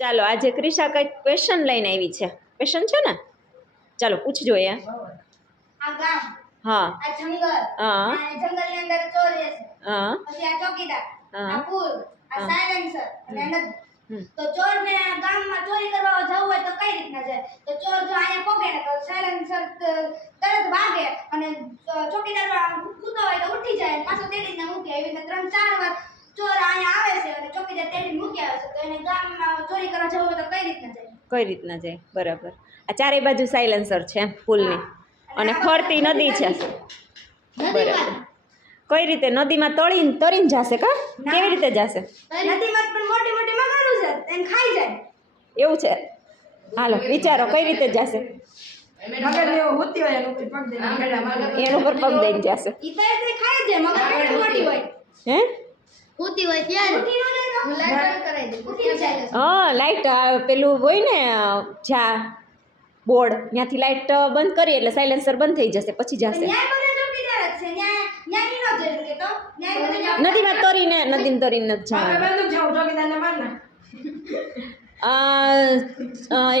ચાલો આજે ક્રિશા કઈક ક્વેશ્ચન લઈને આવી છે. ક્વેશ્ચન છે ને? ચાલો પૂછજો એ. આ ગામ, હા આ જંગલ, હા આ જંગલની અંદર ચોર રહે છે. હા પછી આ ચોકીદાર, હા. આ પુલ, આ હા. સાયલેન્સર અને નદી. હમ. તો ચોરને ગામમાં ચોરી કરવા જવું હોય તો કઈ રીતના જાય? તો ચોર જો અહીંયા પોગે ને તો સાયલેન્સર તરત વાગે અને ચોકીદાર સૂતો હોય તો ઉઠી જાય પાછો તેડીને મૂકે. એવી રીતે 3-4 વાર ચોર અહીંયા આવે છે અને ચોકીદાર તેડીને મૂકી આવે છે. તો એને ગામમાં ચોરી કરવા જવું હોય તો કઈ રીતના જાય? કઈ રીતના જાય? બરાબર. આ ચારે બાજુ સાયલેન્સર છે પુલની અને ફરતી નદી છે. બરાબર. કઈ રીતે નદીમાં તરીને જશે કા? કેવી રીતે જશે? નદીમાં પણ મોટી મોટી મગરો છે એને ખાઈ જાય. એવું છે? હાલો વિચારો કઈ રીતે જશે? એનું પર પગ દઈને જશે. ઈ તો એટલે ખાઈ જાય મગર કેટલી મોટી હોય. હે? ઉતી હોય ત્યારે ઉતી નો ને હું લાઈટ બંધ કરાવી દઉં. ઉતી જાય. હા લાઈટ પેલું હોય ને જ્યાં બોર્ડ ત્યાંથી લાઈટ બંધ કરી એટલે સાયલેન્સર બંધ થઈ જશે પછી જશે. ન્યાય બધે ચોકીદાર જ છે. ન્યાય ની નો જઈ કે તો ન્યાય બધે નદીમાં તરીને જ જવાનું.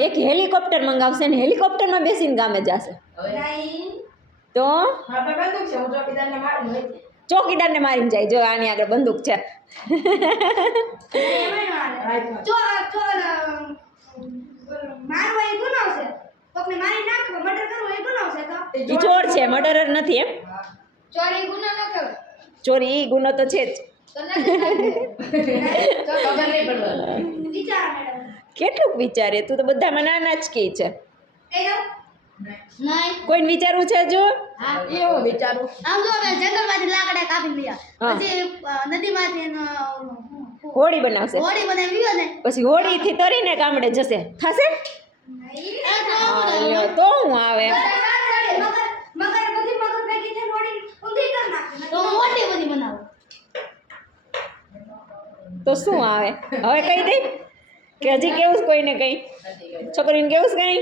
એક હેલિકોપ્ટર મંગાવશે ને હેલિકોપ્ટરમાં બેસીને ગામે જશે. તો ચોકીદારને મારીને જાય. જો આની આગળ બંદૂક છે. ઈ ચોર છે, મર્ડરર નથી એમ. ચોરી ગુનો તો છે જ. કેટલુંક વિચારે તું તો બધામાં નાના જ કે છે. કોઈને વિચારવું છે જો? એવું વિચારું. આમ જો આપણે જંગલમાંથી લાકડા કાપી લીયા. પછી નદીમાંથી હોળી બનાવશે. હોળી બનાવી ને પછી હોળીથી તરીને ગામડે જશે. થશે? તો હું આવે મગર બધી મગર ભેગી થઈને હોળી ઊંધી કરી નાખે. તો મોટી બધી બનાવો. તો શું આવે? હવે કહી દે કે હજી કેવું કોઈને કઈ છોકરીને કેવું કઈ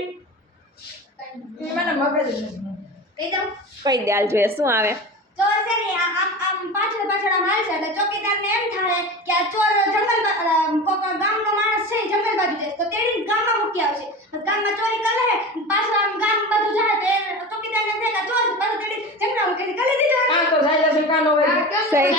કઈ દે હાલ જોઈએ શું આવે. ચોર છે ને આમ પાછળ આમ હાલશે એટલે ચોકીદારને એમ થાય કે આ ચોર જંગલમાં કોક ગામનો માણસ છે જંગલ બાજુ જાય તો તેડી ગામમાં મૂકી આવશે. ગામમાં ચોરી કરે પાછળ આમ ગામ બધું જાય તો ચોકીદારને એમ થાય કે ચોર પાછળ તેડી જંગલમાં મૂકી કરી દીધો. સહી.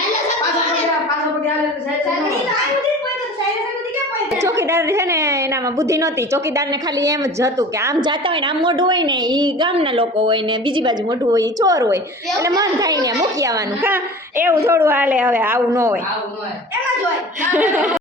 ચોકીદાર છે ને એનામાં બુદ્ધિ નહોતી. ચોકીદારને ખાલી એમ જ હતું કે આમ જાતા હોય ને આમ મોઢું હોય ને એ ગામના લોકો હોય ને બીજી બાજુ મોઢું હોય એ ચોર હોય એટલે મન થાય ને મૂકી આવવાનું. કા એવું થોડું હાલે? હવે આવું ન હોય. એમ જ હોય.